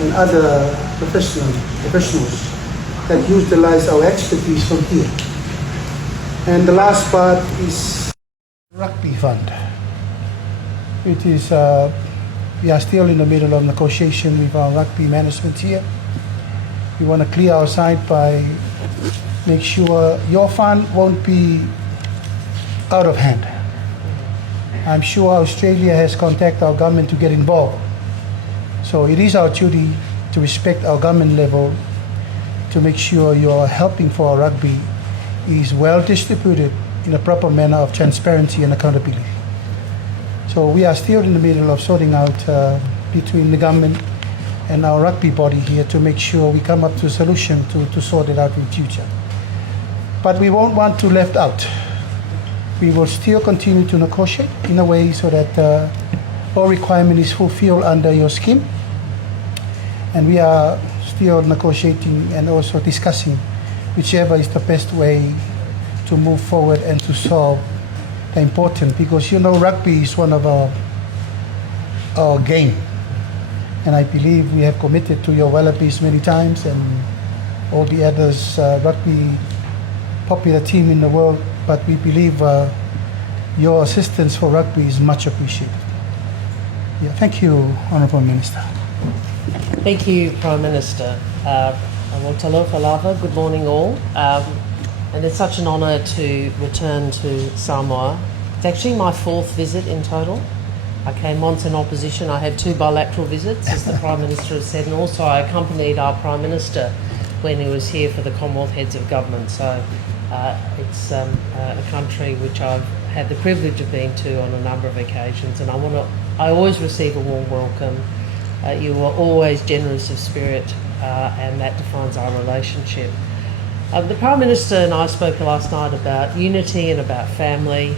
and other professionals that utilize our expertise from here. And the last part is rugby fund. It is, we are still in the middle of negotiation with our rugby management here. We want to clear our side by make sure your fund won't be out of hand. I'm sure Australia has contacted our government to get involved. So it is our duty to respect our government level to make sure your helping for our rugby is well distributed in a proper manner of transparency and accountability. So we are still in the middle of sorting out between the government and our rugby body here to make sure we come up to a solution to sort it out in future. But we won't want to left out. We will still continue to negotiate in a way so that all requirement is fulfilled under your scheme. And we are still negotiating and also discussing whichever is the best way to move forward and to solve the important, because you know rugby is one of our game. And I believe we have committed to your wallabies many times and all the others rugby popular team in the world, but we believe your assistance for rugby is much appreciated. Yeah, thank you, Honourable Minister. Thank you, Prime Minister. Good morning all. And it's such an honour to return to Samoa. It's actually my fourth visit in total. I came once in opposition. I had 2 bilateral visits, as the Prime Minister has said, and also I accompanied our Prime Minister when he was here for the Commonwealth Heads of Government. So it's a country which I've had the privilege of being to on a number of occasions, and I always receive a warm welcome. You are always generous of spirit, and that defines our relationship. The Prime Minister and I spoke last night about unity and about family.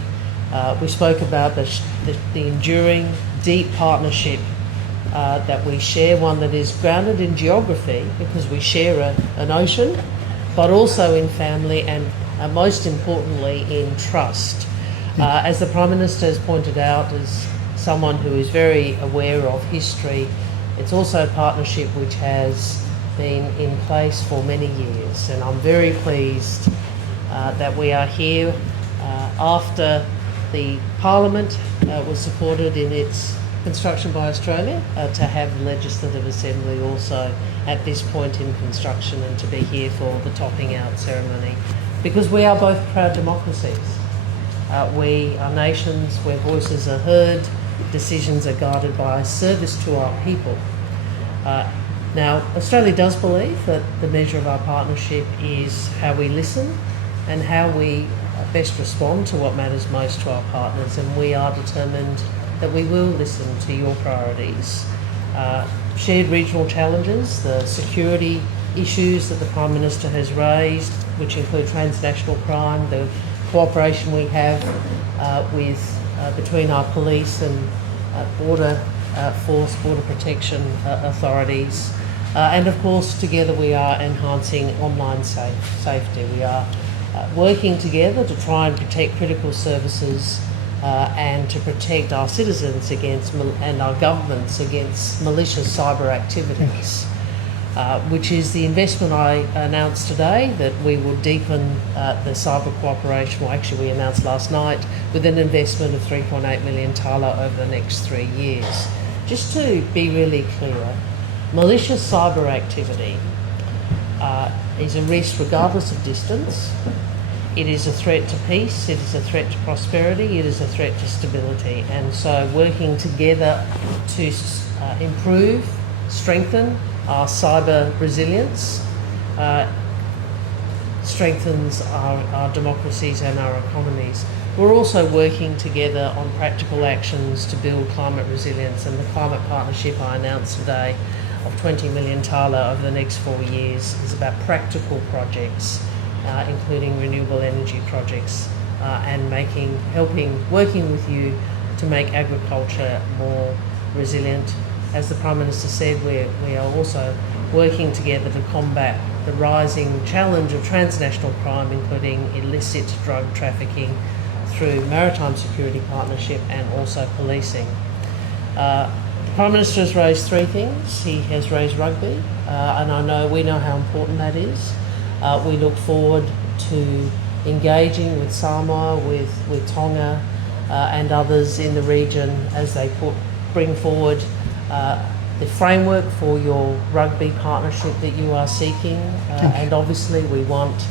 We spoke about the enduring, deep partnership that we share, one that is grounded in geography because we share an ocean, but also in family and most importantly in trust. As the Prime Minister has pointed out, as someone who is very aware of history, it's also a partnership which has been in place for many years, and I'm very pleased that we are here after the Parliament was supported in its construction by Australia to have the Legislative Assembly also at this point in construction and to be here for the topping out ceremony, because we are both proud democracies. We are nations where voices are heard, decisions are guided by service to our people. Now, Australia does believe that the measure of our partnership is how we listen and how we best respond to what matters most to our partners, and we are determined that we will listen to your priorities. Shared regional challenges, the security issues that the Prime Minister has raised, which include transnational crime, the cooperation we have between our police and border force, border protection authorities. And of course, together we are enhancing online safety. We are working together to try and protect critical services and to protect our citizens against and our governments against malicious cyber activities, which is the investment I announced today, that we will deepen the cyber cooperation. Well, actually we announced last night, with an investment of 3.8 million tala over the next 3 years. Just to be really clear, malicious cyber activity is a risk regardless of distance. It is a threat to peace, it is a threat to prosperity, it is a threat to stability. And so working together to improve, strengthen our cyber resilience, strengthens our democracies and our economies. We're also working together on practical actions to build climate resilience, and the climate partnership I announced today of 20 million tala over the next 4 years is about practical projects, including renewable energy projects, and working with you to make agriculture more resilient. As the Prime Minister said, we are also working together to combat the rising challenge of transnational crime, including illicit drug trafficking, through maritime security partnership and also policing. The Prime Minister has raised three things. He has raised rugby, and we know how important that is. We look forward to engaging with Samoa, with Tonga, and others in the region as they bring forward the framework for your rugby partnership that you are seeking, and obviously we want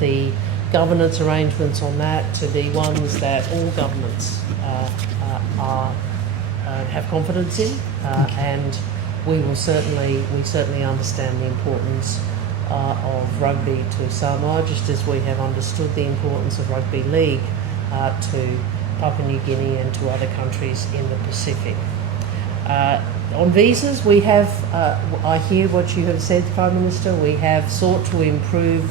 the governance arrangements on that to be ones that all governments have confidence in, and we certainly understand the importance of rugby to Samoa, just as we have understood the importance of rugby league to Papua New Guinea and to other countries in the Pacific. On visas, we have, I hear what you have said, Prime Minister, we have sought to improve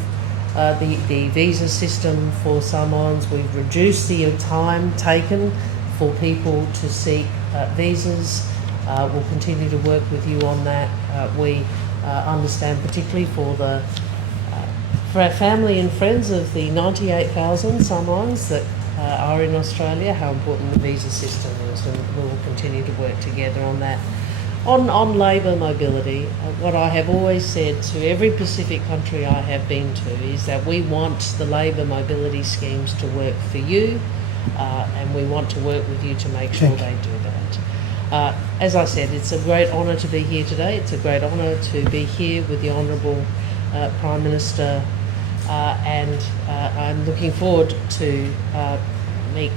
the visa system for Samoans. We've reduced the time taken for people to seek visas. We'll continue to work with you on that. We understand, particularly for our family and friends of the 98,000 Samoans that are in Australia, how important the visa system is, and we will continue to work together on that. On labour mobility, what I have always said to every Pacific country I have been to is that we want the labour mobility schemes to work for you, and we want to work with you to make sure they do that. As I said, it's a great honour to be here today. It's a great honour to be here with the Honourable Prime Minister, and I'm looking forward to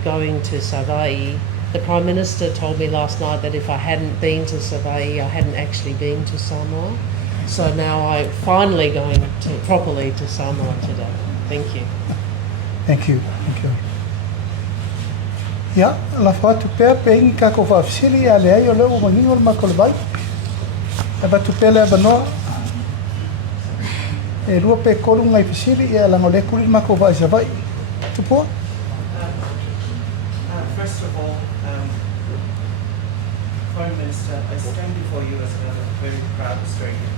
going to Savaii. The Prime Minister told me last night that if I hadn't been to Savaii, I hadn't actually been to Samoa. So now I'm finally going properly to Samoa today. Thank you. Thank you. Ya, la whatu pēr pēngi ka ko whawhisiri a lea i o leo mangingol makolevai. E batu pēle a banoa. E rua pē koru ngai whisiri e alango le kuri mako vai Savaii. Tupua? First of all, Prime Minister, I stand before you as a very proud Australian.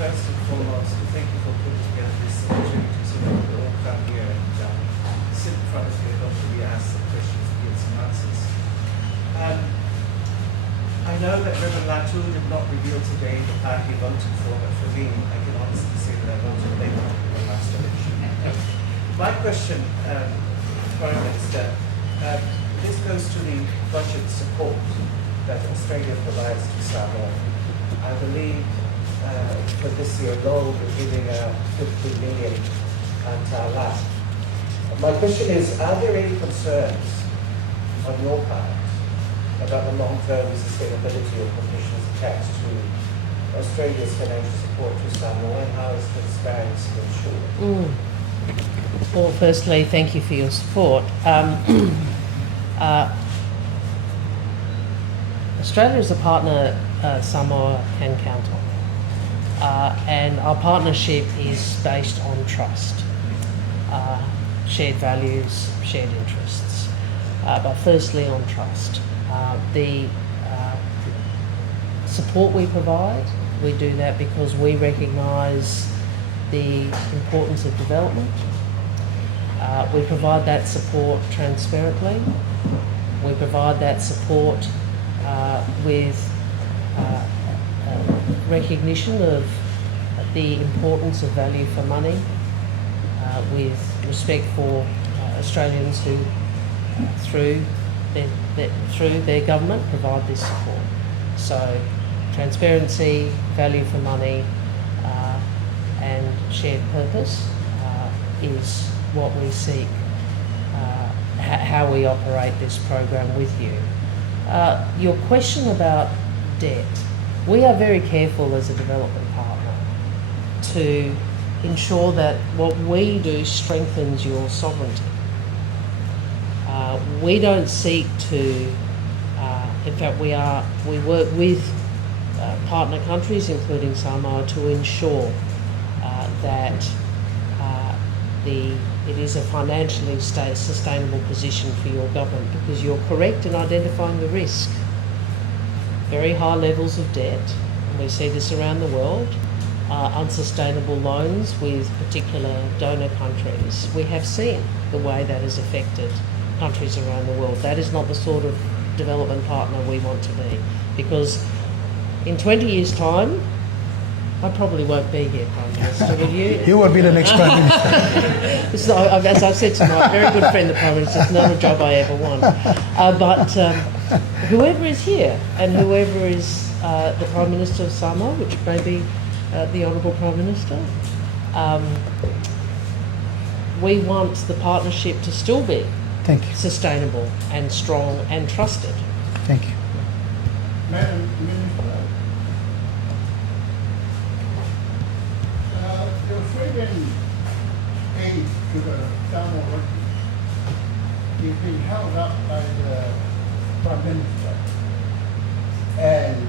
First and foremost, to thank you for putting together this opportunity so that we all come here and sit in front of you and hopefully ask some questions and get some answers. I know that Reverend Latu did not reveal today the party he voted for, but for me, I can honestly say that I voted Labour in the last election. My question, Prime Minister, this goes to the budget support that Australia provides to Samoa. I believe for this year alone, we're giving 50 million tala. My question is, are there any concerns on your part about the long-term sustainability of conditions attached to Australia's financial support to Samoa, and how is transparency ensured? Well, firstly, thank you for your support. Australia is a partner Samoa can count on, and our partnership is based on trust, shared values, shared interests, but firstly on trust. The support we provide, we do that because we recognise the importance of development. We provide that support transparently. We provide that support with recognition of the importance of value for money, with respect for Australians who, through their government, provide this support. So, transparency, value for money, and shared purpose is what we seek, how we operate this program with you. Your question about debt, we are very careful as a development partner to ensure that what we do strengthens your sovereignty. We don't seek to, in fact we work with partner countries, including Samoa, to ensure that it is a financially sustainable position for your government, because you're correct in identifying the risk. Very high levels of debt, and we see this around the world, unsustainable loans with particular donor countries. We have seen the way that has affected countries around the world. That is not the sort of development partner we want to be. Because in 20 years' time, I probably won't be here, Prime Minister, will you? You will be the next Prime Minister. It's not, as I said to my very good friend, the Prime Minister, it's not a job I ever want. But whoever is here, and whoever is the Prime Minister of Samoa, which may be the Honourable Prime Minister, we want the partnership to still be Thank you. sustainable and strong and trusted. Thank you. Madam Minister, the Australian aid to the Samoa workers is being held up by the Prime Minister. And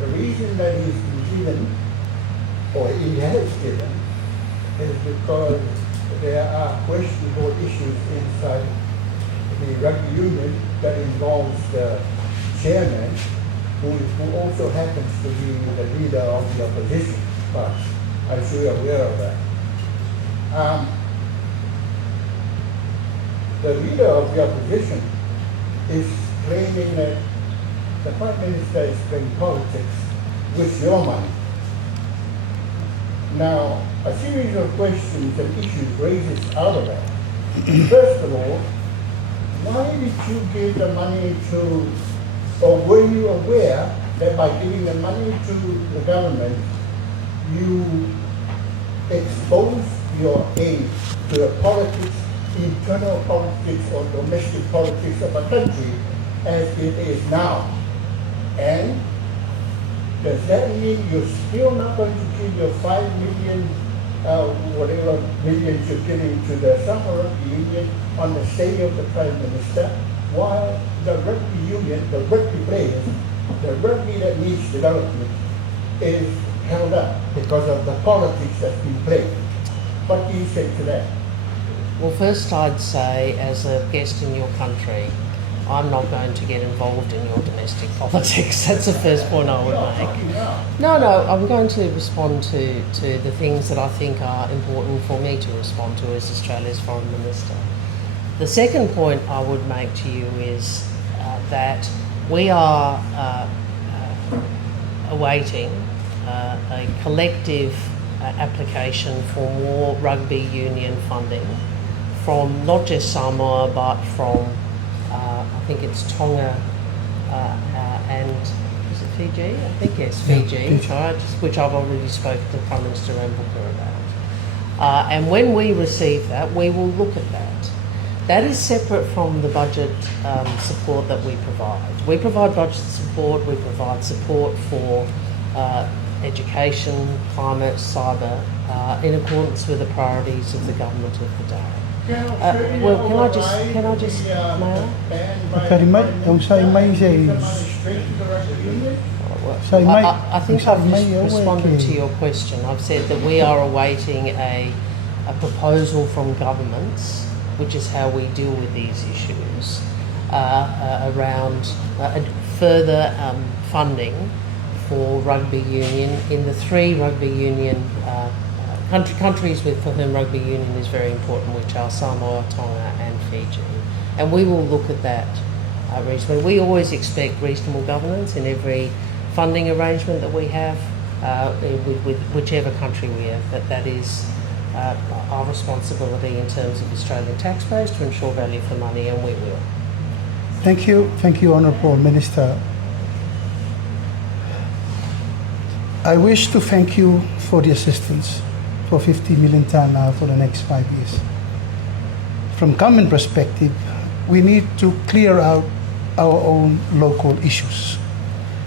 the reason that he's been given, or he has given, is because there are questionable issues inside the rugby union that involves the chairman, who also happens to be the leader of the opposition party. I'm sure you're aware of that. The leader of the opposition is claiming that the Prime Minister is playing politics with your money. Now, a series of questions and issues raises out of that. First of all, why did you give the money to, or were you aware that by giving the money to the government, you exposed your aid to the politics, internal politics or domestic politics of a country as it is now? And does that mean you're still not going to give your 5 million, whatever millions you're giving to the Samoa Rugby Union on the stay of the Prime Minister, while the rugby union, the rugby players, the rugby that needs development is held up because of the politics that's been played? What do you say to that? Well, first I'd say, as a guest in your country, I'm not going to get involved in your domestic politics. That's the first point I would make. No, I'm going to respond to the things that I think are important for me to respond to as Australia's Foreign Minister. The second point I would make to you is that we are awaiting a collective application for more rugby union funding from not just Samoa but from I think it's Tonga and is it Fiji? I think yes, Fiji, which I've already spoken to Prime Minister Booker about. And when we receive that, we will look at that. That is separate from the budget support that we provide. We provide budget support, we provide support for education, climate, cyber, in accordance with the priorities of the government of the day. Well, can I just, Mayor? I think I've just responded to your question. I've said that we are awaiting a proposal from governments, which is how we deal with these issues, around further funding for rugby union in the 3 rugby union countries for whom rugby union is very important, which are Samoa, Tonga and Fiji. And we will look at that reasonably. We always expect reasonable governance in every funding arrangement that we have with whichever country we have. That is our responsibility in terms of Australian taxpayers to ensure value for money, and we will. Thank you, Honourable Minister. I wish to thank you for the assistance for 50 million tonne for the next 5 years. From government perspective, we need to clear out our own local issues.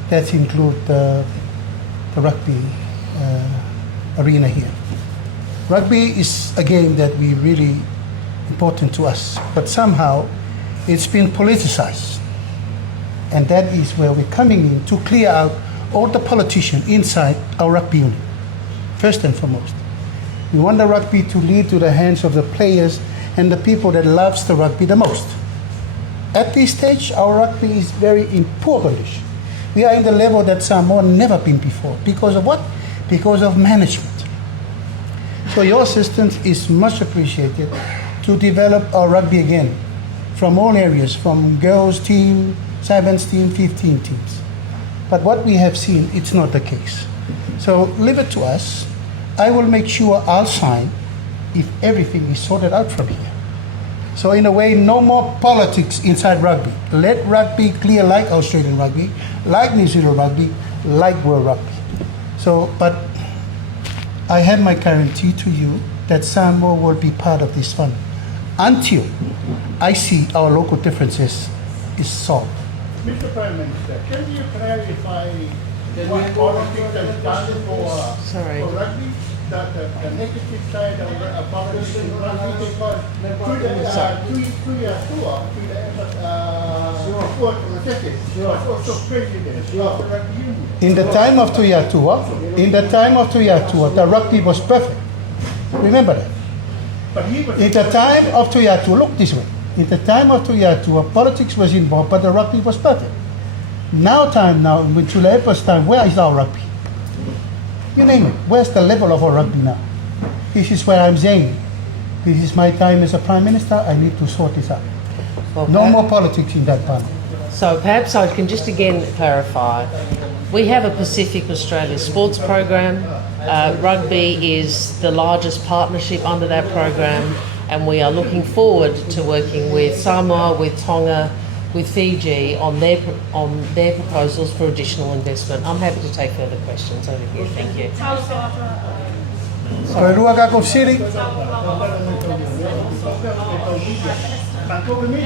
That include the rugby arena here. Rugby is a game that we really important to us, but somehow it's been politicized. And that is where we're coming in to clear out all the politicians inside our rugby union, first and foremost. We want the rugby to lead to the hands of the players and the people that loves the rugby the most. At this stage, our rugby is very important. We are in the level that Samoa never been before. Because of what? Because of management. So your assistance is much appreciated to develop our rugby again from all areas, from girls team, sevens team, 15 teams. But what we have seen, it's not the case. So leave it to us. I will make sure I'll sign if everything is sorted out from here. So in a way, no more politics inside rugby. Let rugby clear like Australian rugby, like New Zealand rugby, like world rugby. So, but I have my guarantee to you that Samoa will be part of this fund until I see our local differences is solved. Mr. Prime Minister, can you clarify what politics has done Sorry. for rugby? The negative side of politics in rugby, because through your tour, sport executive was also president of the rugby union. In the time of Tuiatua, the rugby was perfect. Remember that. But he was In the time of Tuiatua, look this way. In the time of Tuiatua, politics was involved, but the rugby was perfect. Now, with Tulepa's time, where is our rugby? You name it. Where's the level of our rugby now? This is where I'm saying, this is my time as a Prime Minister, I need to sort this out. Well, No more politics in that panel. So perhaps I can just again clarify. We have a Pacific Australia sports program. Rugby is the largest partnership under that program, and we are looking forward to working with Samoa, with Tonga, with Fiji on their proposals for additional investment. I'm happy to take further questions over here. Thank you. Talanoaga City.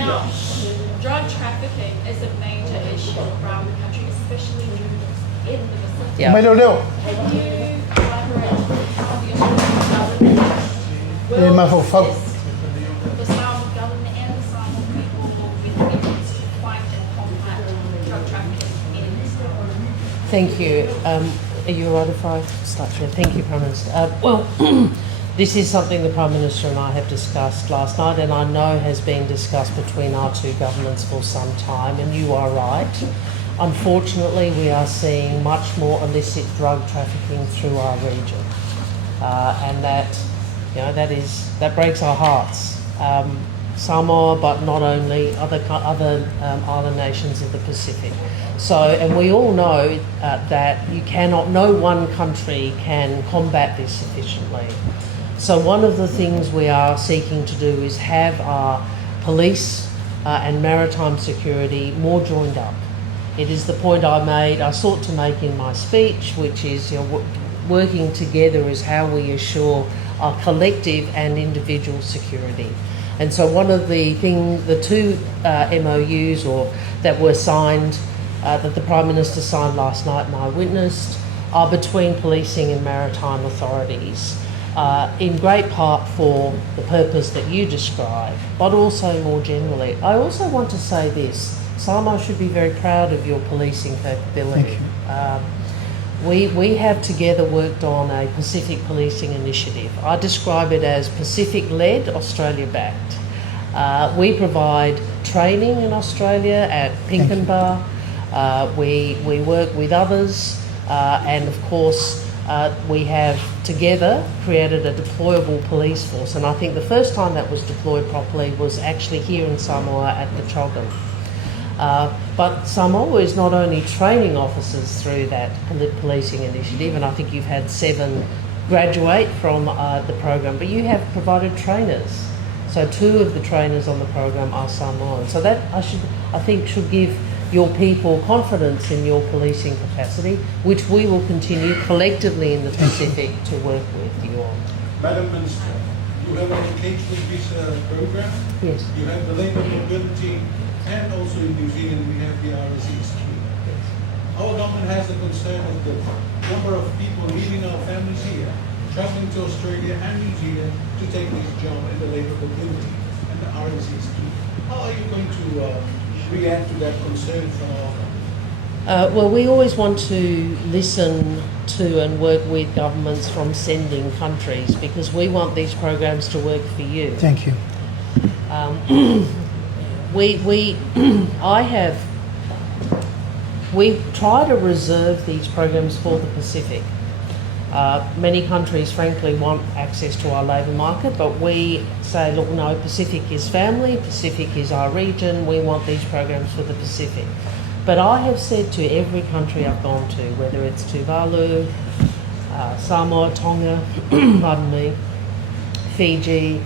Now, drug trafficking is a major issue around the country, especially in the Pacific. Yeah. May ร็ว Can you collaborate with how the Australian government Ma will fo- assist the Samoa government and the Samoa people with efforts to fight and combat drug trafficking in Australia? Thank you. Are you all right if I start here? Thank you, Prime Minister. Well, this is something the Prime Minister and I have discussed last night, and I know has been discussed between our two governments for some time, and you are right. Unfortunately, we are seeing much more illicit drug trafficking through our region, and that breaks our hearts. Samoa, but not only other island nations of the Pacific. So, and we all know that no one country can combat this sufficiently. So one of the things we are seeking to do is have our police and maritime security more joined up. It is the point I sought to make in my speech, which is working together is how we assure our collective and individual security. And so one of the two MOUs that were signed, that the Prime Minister signed last night and I witnessed, are between policing and maritime authorities, in great part for the purpose that you describe, but also more generally. I also want to say this, Samoa should be very proud of your policing capability. Thank you. We have together worked on a Pacific policing initiative. I describe it as Pacific-led, Australia-backed. We provide training in Australia at Pinkenba. We work with others, and of course we have together created a deployable police force. And I think the first time that was deployed properly was actually here in Samoa at the Chogan. But Samoa is not only training officers through that policing initiative, and I think you've had 7 graduate from the program, but you have provided trainers. So 2 of the trainers on the program are Samoan. So that I think should give your people confidence in your policing capacity, which we will continue collectively in the Pacific to work with you on. Madam Minister, you have an educational visa program. Yes. You have the labour mobility, and also in New Zealand we have the RSE scheme. Our government has a concern of the number of people leaving our families here, travelling to Australia and New Zealand to take this job in the labour mobility and the RSE scheme. How are you going to react to that concern from our government? Well, we always want to listen to and work with governments from sending countries, because we want these programs to work for you. Thank you. We try to reserve these programs for the Pacific. Many countries, frankly, want access to our labour market, but we say, look, no, Pacific is family, Pacific is our region, we want these programs for the Pacific. But I have said to every country I've gone to, whether it's Tuvalu, Samoa, Tonga, pardon me, Fiji,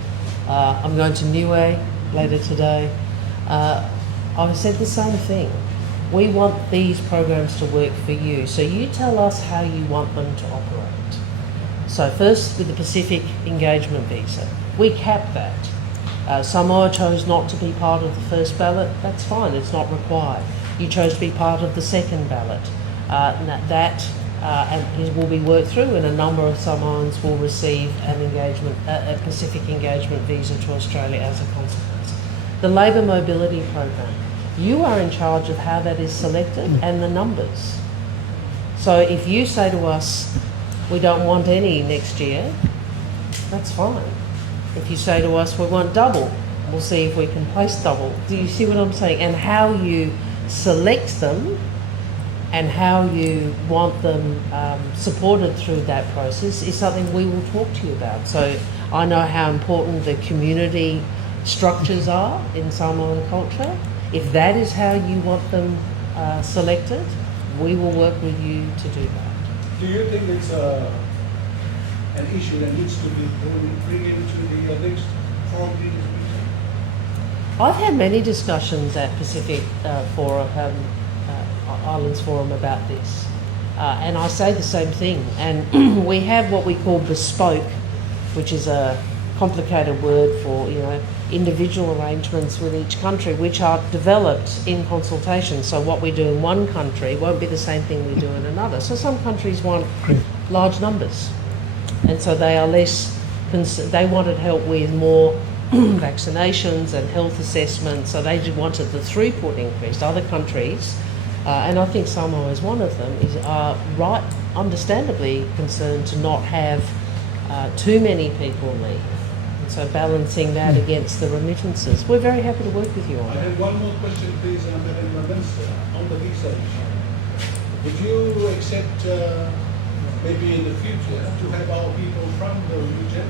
I'm going to Niue later today, I've said the same thing. We want these programs to work for you, so you tell us how you want them to operate. So first, with the Pacific Engagement Visa, we cap that. Samoa chose not to be part of the first ballot, that's fine, it's not required. You chose to be part of the second ballot. And it will be worked through, and a number of Samoans will receive a Pacific Engagement Visa to Australia as a consequence. The Labour Mobility Program, you are in charge of how that is selected and the numbers. So if you say to us, we don't want any next year, that's fine. If you say to us, we want double, we'll see if we can place double. Do you see what I'm saying? And how you select them and how you want them supported through that process is something we will talk to you about. So I know how important the community structures are in Samoan culture. If that is how you want them selected, we will work with you to do that. Do you think it's an issue that needs to be bring into the next forum meeting? I've had many discussions at Pacific Forum, Islands Forum about this, and I say the same thing. And we have what we call bespoke, which is a complicated word for individual arrangements with each country, which are developed in consultation. So what we do in one country won't be the same thing we do in another. So some countries want large numbers, and so they are less. They wanted help with more vaccinations and health assessments, so they just wanted the throughput increased. Other countries, and I think Samoa is one of them, are understandably concerned to not have too many people leave. And so balancing that against the remittances. We're very happy to work with you on I that. have one more question, please, Madam Minister, on the visa issue. Would you accept, maybe in the future, to have our people from the region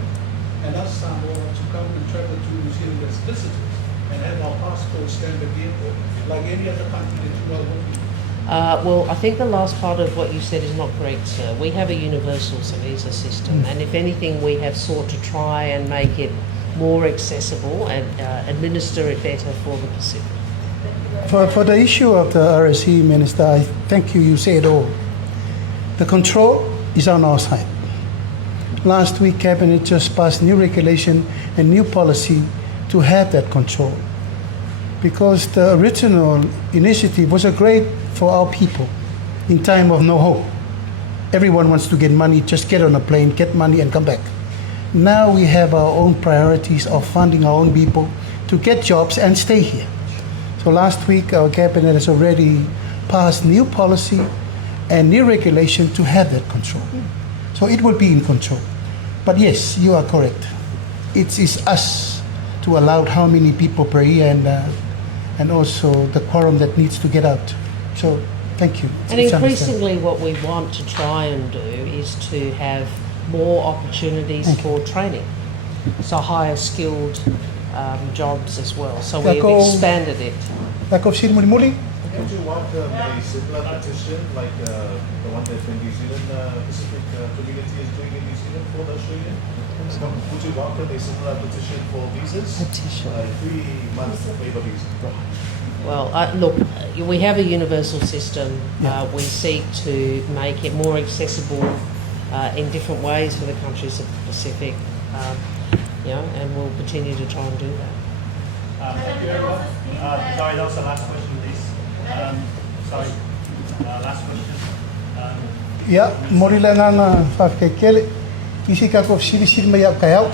and us Samoa to come and travel to New Zealand as visitors and have our passports stamped at the airport, like any other country that you are working? Well, I think the last part of what you said is not correct, sir. We have a universal visa system, and if anything, we have sought to try and make it more accessible and administer it better for the Pacific. For the issue of the RSE, Minister, I thank you, you said all. The control is on our side. Last week, Cabinet just passed new regulation and new policy to have that control. Because the original initiative was a great for our people in time of no hope. Everyone wants to get money, just get on a plane, get money and come back. Now we have our own priorities of funding our own people to get jobs and stay here. So last week our Cabinet has already passed new policy and new regulation to have that control. So it will be in control. But yes, you are correct. It is us to allow how many people per year and also the quorum that needs to get out. So thank you. And increasingly what we want to try and do is to have more opportunities for training. So higher skilled jobs as well. So we've expanded it. Would you welcome a similar petition like the one that the New Zealand Pacific community is doing in New Zealand for the Australian? Would you welcome a similar petition for visas? Petition. 3-month waiver visa. Well, look, we have a universal system. We seek to make it more accessible in different ways for the countries of the Pacific, and we'll continue to try and do that. Thank you, everyone. Sorry, that was the last question, please. Last question. Yeah, Morilangan Fafkele, Isikakov Siri Mayap Kayao.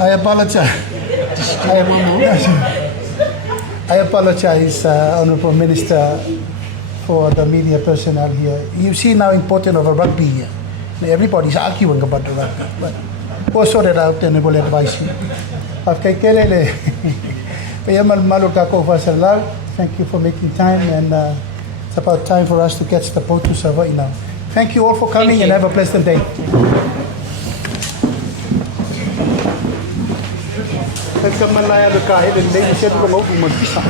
I apologize. I apologize, Honourable Minister, for the media personnel here. You see now importance of a rugby here. Everybody's arguing about the rugby, but we'll sort it out and we'll advise you. Thank you for making time, and it's about time for us to catch the boat to Savoy now. Thank you all for coming Thank and you. have a pleasant day. Nagkamalaya ka kahit hindi siya ko mag-isa.